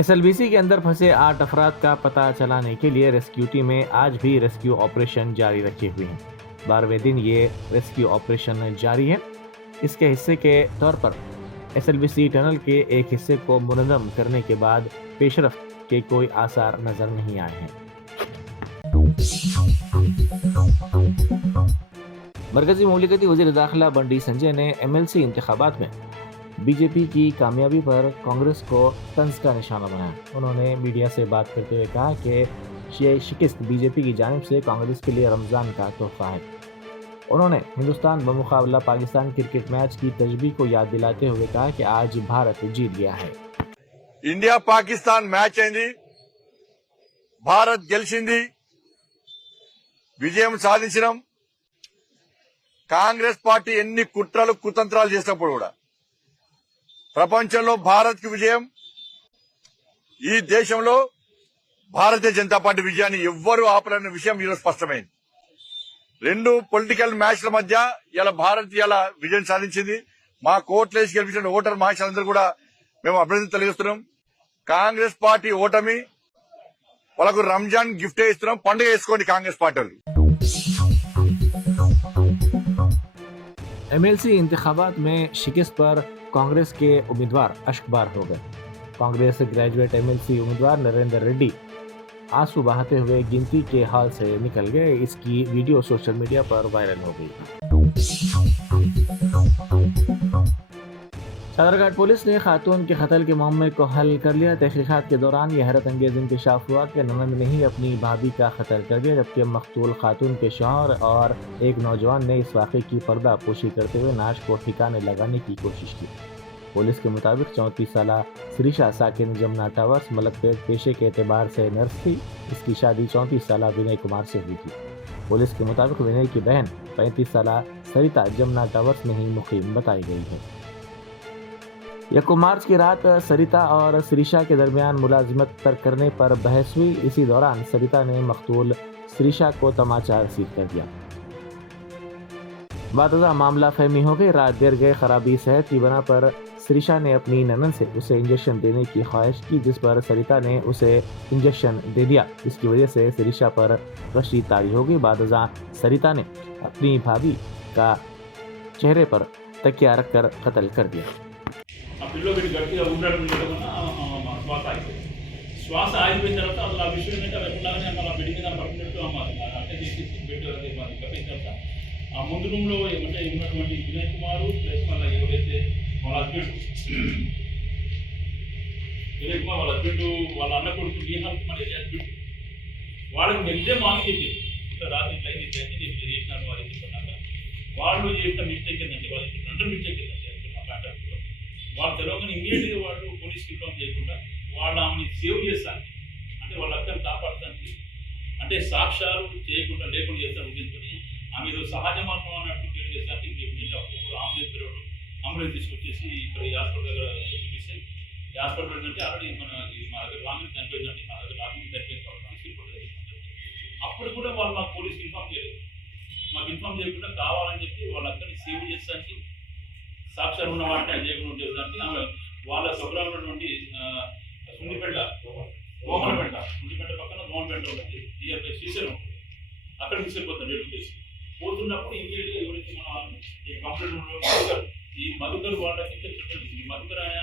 SLBC के अंदर फंसे 8 अफराद का पता चलाने के लिए रेस्क्यू टीमें आज भी रेस्क्यू ऑपरेशन जारी रखे हुए हैं। 12वें दिन ये रेस्क्यू ऑपरेशन जारी है। इसके हिस्से के तौर पर एसएलबीसी टनल के एक हिस्से को मुनज़्ज़म करने के बाद पेशरफ्त के कोई आसार नजर नहीं आए हैं। मरकजी मुमलिकती वज़ीर दाखिला बंडी संजय ने एमएलसी इंतखाबात में बीजेपी की कामयाबी पर कांग्रेस को तंज का निशाना बनाया। उन्होंने मीडिया से बात करते हुए कहा कि ये शिकस्त बीजेपी की जानिब से कांग्रेस के लिए रमज़ान का तोहफा है। उन्होंने हिंदुस्तान बमुकाबला पाकिस्तान क्रिकेट मैच की तजबीह को याद दिलाते हुए कहा कि आज भारत जीत गया है। इंडिया पाकिस्तान मैच अయింది, భారత్ గెలిచింది, విజయం సాధించడం। కాంగ్రెస్ పార్టీ ఎన్ని కుట్రలు కుతంత్రాలు చేసినప్పుడు కూడా ప్రపంచంలో భారత్ కి విజయం, ఈ దేశంలో భారతీయ జనతా పార్టీ విజయాన్ని ఎవ్వరూ ఆపలేని విషయం ఈరోజు స్పష్టమైంది। రెండు పొలిటికల్ మ్యాచ్ల మధ్య ఇలా భారత్ ఇలా విజయం సాధించింది। మా కోట్లేసి గెలిపించిన ఓటర్ మహాశయులందరూ కూడా మేము అభినందన తెలియజేస్తున్నాం। కాంగ్రెస్ పార్టీ ఓటమి వాళ్ళకు రంజాన్ గిఫ్ట్ ఇస్తున్నాం, పండుగ చేసుకోండి కాంగ్రెస్ పార్టీ। एमएलसी इंतखाबात में शिकस्त पर कांग्रेस के उम्मीदवार अश्कबार हो गए। कांग्रेस ग्रेजुएट एमएलसी उम्मीदवार नरेंद्र रेड्डी आंसू बहाते हुए गिनती के हाल से निकल गए। इसकी वीडियो सोशल मीडिया पर वायरल हो गई। सदरघाट पुलिस ने खातून के कत्ल के मामले को हल कर लिया। तहकीकात के दौरान यह हैरत अंगेज इंकशाफ हुआ कि ननंद ने ही अपनी भाभी का कत्ल कर दिया, जबकि मकतूल खातून के शौहर और एक नौजवान ने इस वाक़े की पर्दा पोशी करते हुए नाश को ठिकाने लगाने की कोशिश की। पुलिस के मुताबिक 34 साल श्रीशा साकिन जमुना टावर्स मलकपेट पेशे के एतबार से नर्स थी। इसकी शादी 34 साल विनय कुमार से हुई थी। पुलिस के मुताबिक विनय की बहन 35 साल सरिता जमुना टावर्स में ही मुकीम बताई गई है। 1 मार्च की रात सरिता और श्रीशा के दरमियान मुलाजिमत तर्क करने पर बहस हुई। इसी दौरान सरिता ने मकतूल श्रीशा को तमाचा रसीद कर दिया। बादजा मामला फहमी हो गई। रात देर गए खराबी सेहत की बना पर श्रीशा ने अपनी ननद से उसे इंजेक्शन देने की ख्वाहिश की, जिस पर सरिता ने उसे इंजेक्शन दे दिया। इसकी वजह से श्रीशा पर गश्ती तारी हो गई। बादजा सरिता ने अपनी भाभी का चेहरे पर तकिया रखकर कत्ल कर दिया। శ్వాస ఆగిపోయిన తర్వాత అసలు ఆ విషయం ఏంటంటే అవి ఎప్పుడులాగానే మన బెడ్ మీద పడుకున్నట్టు అంటే చేసి బెడ్ కప్పిన తర్వాత ఆ ముందు రూమ్లో ఏమంటే ఉన్నటువంటి వినయ్ కుమార్ ప్లస్ మళ్ళీ ఎవరైతే వాళ్ళ హస్బెండ్ వినయ్ కుమార్ వాళ్ళ హస్బెండ్ వాళ్ళ అన్న కొడుకు నిహాల్ కుమార్ హస్బెండ్ వాళ్ళకి నెక్స్ట్ డే మార్నింగ్ చెప్పి ఇంకా రాత్రి ఇట్లా నేను చేసినాను వాళ్ళు చెప్పినాక వాళ్ళు చేసిన మిస్టేక్ ఏంటంటే వాళ్ళు రెండు మిస్టేక్ ఏంటంటే మా కాంటాక్ట్లో వాళ్ళు తెలవగానే ఇమీడియట్గా వాళ్ళు పోలీస్కి ఇన్ఫార్మ్ చేయకుండా వాళ్ళు ఆమెని సేవ్ చేస్తాను అంటే వాళ్ళ అక్కని కాపాడటానికి అంటే సాక్ష్యాలు చేయకుండా లేకుండా చేస్తాను ఉద్దేశించుకొని ఆమె ఏదో సహజ మరణం అన్నట్టు క్లియర్ చేస్తాను। అంబులెన్స్ పిలవడం, అంబులెన్స్ తీసుకొచ్చేసి ఇక్కడ ఈ హాస్పిటల్ దగ్గర చూపిస్తే ఈ హాస్పిటల్ ఏంటంటే ఆల్రెడీ మా దగ్గర లాంగ్ చనిపోయిందంటే మా దగ్గర లాంగ్ చనిపోయింది కాబట్టి అప్పుడు కూడా వాళ్ళు మాకు పోలీస్కి ఇన్ఫార్మ్ చేయలేదు। మాకు ఇన్ఫార్మ్ చేయకుండా కావాలని చెప్పి వాళ్ళ అక్కని సేవ్ చేస్తానికి సాక్ష్యాలు ఉన్న వాటిని చేయకుండా చేస్తానికి ఆమె వాళ్ళ స్వగ్రామం ఉన్నటువంటి సుండిపేట గోమలపేట పక్కన గోమలపేట ఉంటుంది, నియర్ శ్రీశైలం అక్కడికి తీసుకెళ్ళిపోతాం రేపు చేసి పోతున్నప్పుడు ఇమీడియట్గా ఎవరైతే మన ఈ కంప్లైంట్ ఈ మధుకర్ వాళ్ళకి చెప్పండి ఈ మధుకర్ ఆయన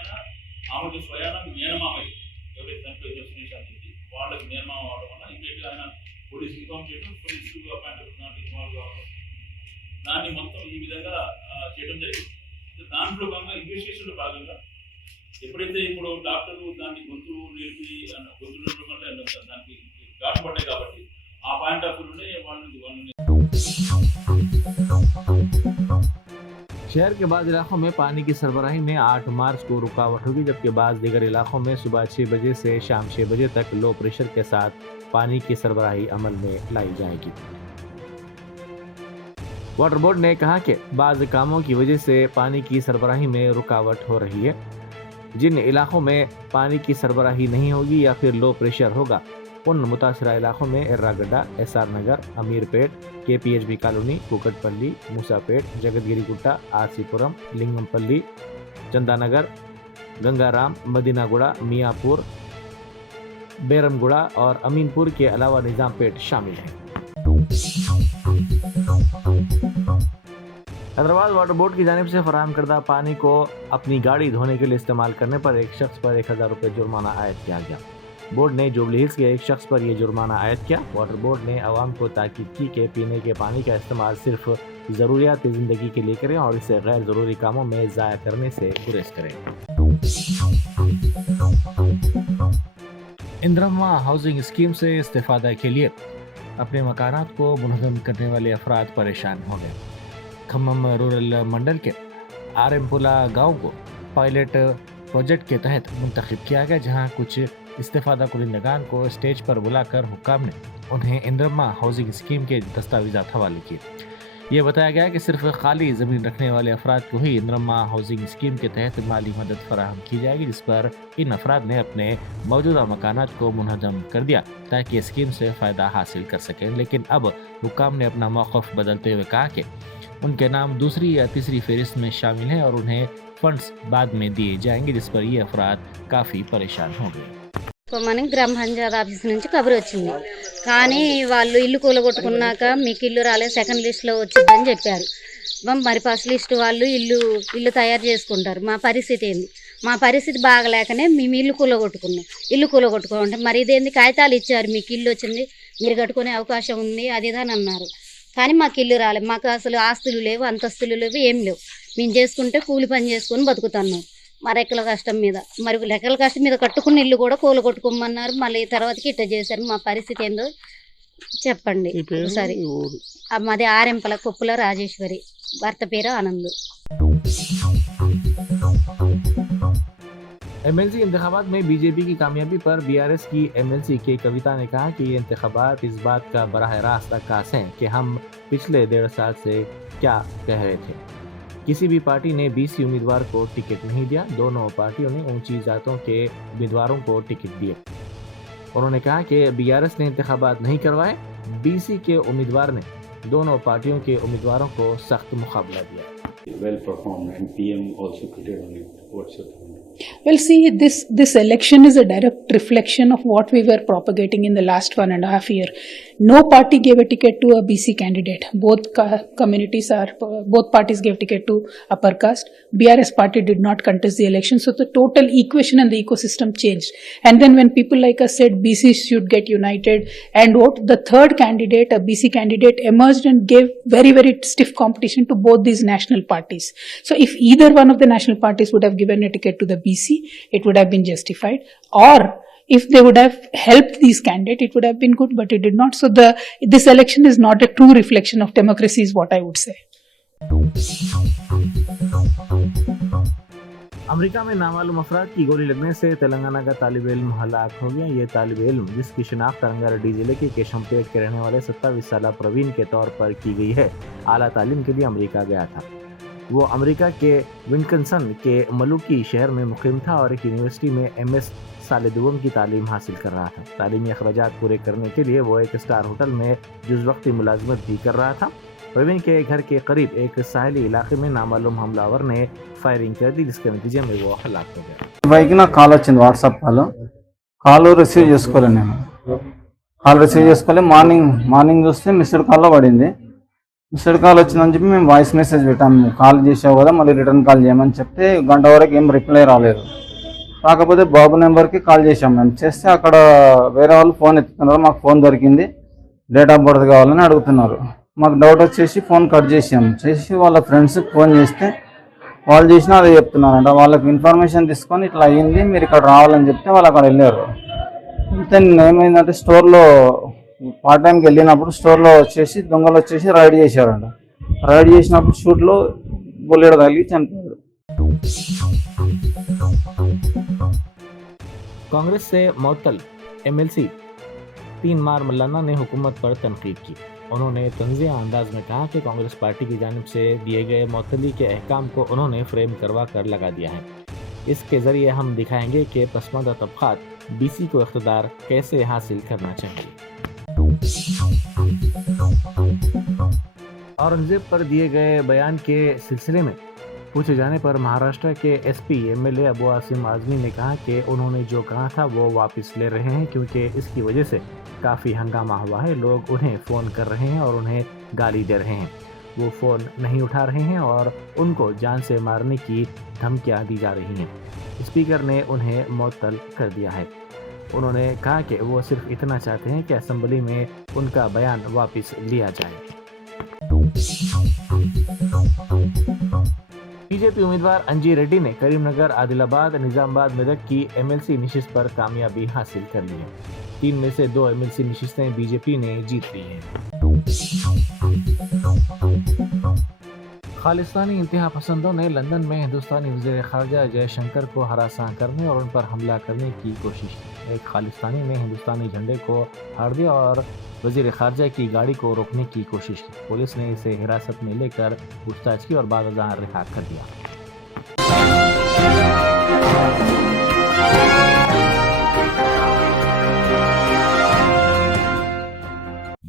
ఆమెకి స్వయానం మేనమామయ్య ఎవరైతే చనిపోయిందో శ్రీష్ అని చెప్పి వాళ్ళకి మేనమామ అవడం వల్ల ఇమీడియట్గా ఆయన పోలీసు ఇన్ఫార్మ్ చేయడం, పోలీసు అపాయింట్ ఇన్వాల్వ్ కావడం, దాన్ని మొత్తం ఈ విధంగా చేయడం జరిగింది। దాంట్లో భాగంగా ఇన్వెస్టిగేషన్లో భాగంగా ఎప్పుడైతే ఇప్పుడు డాక్టర్లు దాన్ని గొంతు నిలిపి గొంతు వల్ల దానికి ఘాటు పడ్డాయి కాబట్టి ఆ పాయింట్ ఆఫ్ వ్యూలోనే వాళ్ళని शहर के बाद इलाकों में पानी की सरबराही में 8 मार्च को रुकावट होगी, जबकि बाद दीगर इलाकों में सुबह 6 बजे से शाम 6 बजे तक लो प्रेशर के साथ पानी की सरबराही अमल में लाई जाएगी। वाटर बोर्ड ने कहा कि बाज़ कामों की वजह से पानी की सरबराही में रुकावट हो रही है। जिन इलाकों में पानी की सरबराही नहीं होगी या फिर लो प्रेशर होगा, उन मुतासरा इलाकों में एर्रागड्डा, एसआर नगर, अमीरपेट, केपीएचबी कॉलोनी, कुकटपल्ली, मूसापेट, जगतगिरी गुट्टा, आरसीपुरम, लिंगमपल्ली, चंदानगर, गंगाराम, मदीनागुड़ा, मियापुर, बेरमगुड़ा और अमीनपुर के अलावा निजामपेट शामिल हैं। हैदराबाद वाटर बोर्ड की जानिब से फराहम करदा पानी को अपनी गाड़ी धोने के लिए इस्तेमाल करने पर एक शख्स पर 1000 रुपये जुर्माना आयद किया गया। बोर्ड ने जुबली हिल्स के एक शख्स पर यह जुर्माना आयद किया। वाटर बोर्ड ने आवाम को ताकीद की कि पीने के पानी का इस्तेमाल सिर्फ ज़रूरियात ज़िंदगी के लिए करें और इसे गैर ज़रूरी कामों में ज़ाया करने से गुरेज करें। इंदिरा हाउसिंग स्कीम से इस्तेफादा के लिए अपने मकानात को मुनज़्ज़म करने वाले अफराद परेशान हो गए। खम्मम रूरल मंडल के आरएमपुला गांव को पायलट प्रोजेक्ट के तहत मुंतखब किया गया, जहां कुछ इस्तेफादा कुरिंदगान को स्टेज पर बुलाकर हुक्काम ने उन्हें इंदिरा हाउसिंग स्कीम के दस्तावेज़ात हवाले किए। ये बताया गया कि सिर्फ खाली ज़मीन रखने वाले अफराद को ही इंदिरा हाउसिंग स्कीम के तहत माली मदद फराहम की जाएगी, जिस पर इन अफराद ने अपने मौजूदा मकानात को मुनहदम कर दिया ताकि स्कीम से फ़ायदा हासिल कर सकें। लेकिन अब हुक्काम ने अपना मौक़िफ़ बदलते हुए कहा कि उनके नाम दूसरी या तीसरी फहरिस्त में शामिल हैं और उन्हें फंड्स बाद में दिए जाएंगे, जिस पर ये अफराद काफ़ी परेशान हो गए। మనకి గ్రామ పంచాయతీ ఆఫీస్ నుంచి కబురు వచ్చింది, కానీ వాళ్ళు ఇల్లు కూలగొట్టుకున్నాక మీకు ఇల్లు రాలేదు, సెకండ్ లిస్ట్లో వచ్చిందని చెప్పారు. మరి ఫస్ట్ లిస్ట్ వాళ్ళు ఇల్లు తయారు చేసుకుంటారు. మా పరిస్థితి ఏంది? మా పరిస్థితి బాగలేకనే మేము ఇల్లు కూలగొట్టుకుంటే మరి ఇదేంది, కాగితాలు ఇచ్చారు, మీకు ఇల్లు వచ్చింది, మీరు కట్టుకునే అవకాశం ఉంది, అది ఇదని అన్నారు. కానీ మాకు ఇల్లు రాలేదు. మాకు అసలు ఆస్తులు లేవు, అంతస్తులు లేవు, ఏం లేవు. మేము చేసుకుంటే కూలి పని చేసుకొని బతుకుతున్నాం. మా రెక్కల కష్టం మీద, మరి రెక్కల కష్టం మీద కట్టుకున్న ఇల్లు కూడా కూలగొట్టుకోమన్నారు. మళ్ళీ తర్వాతకి ఇట్లా చేశారు. మా పరిస్థితి ఏందో చెప్పండి ఒకసారి. మాది ఆరెంపల కొప్పుల రాజేశ్వరి, భర్త పేరు ఆనంద్. एमएलसी इंतखाबात में बीजेपी की कामयाबी पर बीआरएस की एमएलसी के कविता ने कहा कि ये इंतखाबात इस बात का बराह रास्त अक्कास हैं कि हम पिछले 1.5 साल से क्या कह रहे थे। किसी भी पार्टी ने बीसी उम्मीदवार को टिकट नहीं दिया, दोनों पार्टियों ने ऊंची जातों के उम्मीदवारों को टिकट दिए। उन्होंने कहा कि बीआरएस ने इंतखाबात नहीं करवाए, बीसी के उम्मीदवार ने दोनों पार्टियों के उम्मीदवारों को सख्त मुकाबला दिया। Well performed, and PM also quitted on it. What's your thought? Well, see, this election is a direct reflection of what we were propagating in the last 1.5 years. No party gave a ticket to a BC candidate. Both parties gave ticket to upper caste. BRS party did not contest the election, so the total equation and the ecosystem changed. And then when people like us said BC should get united and vote, the third candidate, a BC candidate, emerged and gave very, very stiff competition to both these national parties. So if either one of the national parties would have given a ticket to the BC, it would have been justified. Or if they would have helped these candidates, it would have been good, but it did not. So this election is not a true reflection of democracy, is what I would say. America में नामालूम अफराद की गोली लगने से तेलंगाना का तालिब इल्म हलाक हो गया। ये तालिब इल्म, जिसकी शिनाख्त रंगारेड्डी जिले के केशमपेट के रहने वाले 27 साल प्रवीण के तौर पर की गई है, आला तालीम के लिए अमेरिका गया था। वो अमेरिका के विस्कॉन्सिन के मलुकी शहर में मुकीम था और एक यूनिवर्सिटी में MS साल दुवम की तालीम हासिल कर रहा था। तालीमी अखराजात पूरे करने के लिए वो एक स्टार होटल में जुज़वक्ती मुलाजमत भी कर रहा था। प्रवीण के घर के करीब एक साहिली इलाके में नामालूम हमलावर ने फायरिंग कर दी, जिसके नतीजे में वो हलाक हो गया। బైక్ నాకు కాల్ వచ్చింది, వాట్సాప్ కాల్ రిసీవ్ చేసుకోలే. నేను కాల్ రిసీవ్ చేసుకోలే. మార్నింగ్ చూస్తే మిస్డ్ కాల్లో పడింది. మిస్డ్ కాల్ వచ్చిందని చెప్పి మేము వాయిస్ మెసేజ్ పెట్టాము, కాల్ చేసావు కదా మళ్ళీ రిటర్న్ కాల్ చేయమని చెప్తే గంట వరకు ఏం రిప్లై రాలేదు. కాకపోతే బాబు నెంబర్కి కాల్ చేసాం. మేము చేస్తే అక్కడ వేరే వాళ్ళు ఫోన్ ఎత్తుతున్నారు. మాకు ఫోన్ దొరికింది, డేట్ ఆఫ్ బర్త్ కావాలని అడుగుతున్నారు. మాకు డౌట్ వచ్చేసి ఫోన్ కట్ చేసాము. చేసి వాళ్ళ ఫ్రెండ్స్కి ఫోన్ చేస్తే వాళ్ళు చేసినా అదే చెప్తున్నారంట. వాళ్ళకి ఇన్ఫర్మేషన్ తీసుకొని ఇట్లా అయ్యింది, మీరు ఇక్కడ రావాలని చెప్తే వాళ్ళు అక్కడ వెళ్ళారు. అయితే ఏమైందంటే స్టోర్లో పార్ట్ టైంకి వెళ్ళినప్పుడు స్టోర్లో వచ్చేసి దొంగలు వచ్చేసి రైడ్ చేశారంట. రైడ్ చేసినప్పుడు షూట్లో బుల్లెట్ తగిలి చనిపోయారు. कांग्रेस से मुअत्तल MLC 3 मार मल्लाना ने हुकूमत पर तनकीद की। उन्होंने तंज़िया अंदाज में कहा कि कांग्रेस पार्टी की जानिब से दिए गए मुअत्तली के अहकाम को उन्होंने फ्रेम करवा कर लगा दिया है। इसके ज़रिए हम दिखाएंगे कि पसमानदा तबक़ात BC को इख्तिदार कैसे हासिल करना चाहिए। औरंगज़ेब पर दिए गए बयान के सिलसिले में पूछे जाने पर महाराष्ट्र के एसपी एमएलए अबू आसिम आजमी ने कहा कि उन्होंने जो कहा था वो वापस ले रहे हैं, क्योंकि इसकी वजह से काफ़ी हंगामा हुआ है। लोग उन्हें फ़ोन कर रहे हैं और उन्हें गाली दे रहे हैं। वो फ़ोन नहीं उठा रहे हैं और उनको जान से मारने की धमकियां दी जा रही हैं। स्पीकर ने उन्हें मुअत्तल कर दिया है। उन्होंने कहा कि वो सिर्फ इतना चाहते हैं कि असेंबली में उनका बयान वापस लिया जाए। बीजेपी उम्मीदवार अंजी रेड्डी ने करीमनगर, आदिलाबाद, निजामाबाद, मेदक की एमएलसी नशिस्त पर कामयाबी हासिल कर ली है। 3 में से 2 एमएलसी नशिस्तें बीजेपी ने जीत ली हैं। खालिस्तानी इंतहा पसंदों ने लंदन में हिंदुस्तानी वज़ीर ख़ारजा जयशंकर को हरासा करने और उन पर हमला करने की कोशिश की। एक खालिस्तानी ने हिंदुस्तानी झंडे को हार दिया और वज़ीर ख़ारजा की गाड़ी को रोकने की कोशिश की। पुलिस ने इसे हिरासत में लेकर पूछताछ की और बाज़ रिहा कर दिया।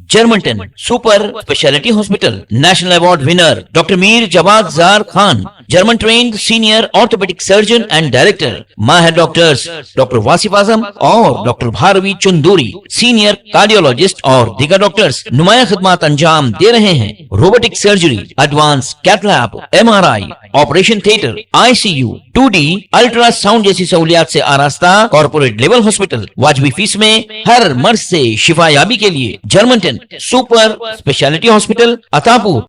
जर्मनटन super speciality hospital national award winner doctor Mir Jawad Jar Khan, German trained senior orthopaedic surgeon and director, माहिर डॉक्टर्स डॉक्टर वासिफ आजम और doctor Bharvi Chanduri, senior cardiologist और दीगर डॉक्टर्स नुमाया खिदमत अंजाम दे रहे हैं। Robotic surgery, advance cath lab, MRI, operation theatre, ICU, 2D ultrasound जैसी सहूलियात से आरास्ता कॉर्पोरेट लेवल हॉस्पिटल। वाजबी फीस में हर मर्ज से शिफायाबी के लिए Germanton super speciality hospital, Attapur.